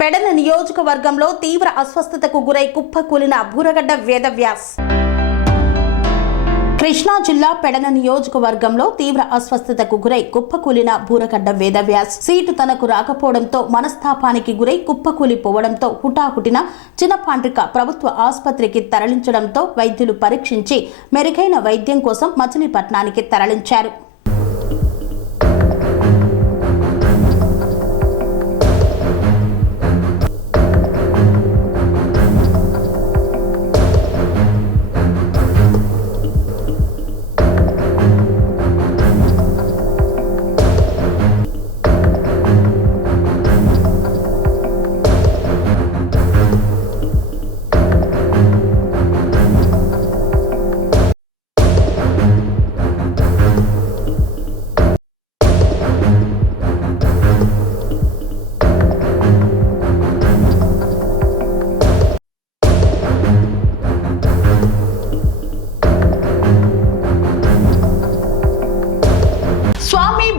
పెడన నియోజకవర్గంలో తీవ్ర అస్వస్థతకు గురై కుప్పకూలిన బూరగడ్డ వేదవ్యాస్ కృష్ణా జిల్లా పెడన నియోజకవర్గంలో తీవ్ర అస్వస్థతకు గురై కుప్పకూలిన బూరగడ్డ వేదవ్యాస్ సీటు తనకు రాకపోవడంతో మనస్తాపానికి గురై కుప్పకూలిపోవడంతో హుటాహుటిన చిన్నపాండ్రిక ప్రభుత్వ ఆసుపత్రికి తరలించడంతో వైద్యులు పరీక్షించి మెరుగైన వైద్యం కోసం మచిలీపట్నానికి తరలించారు.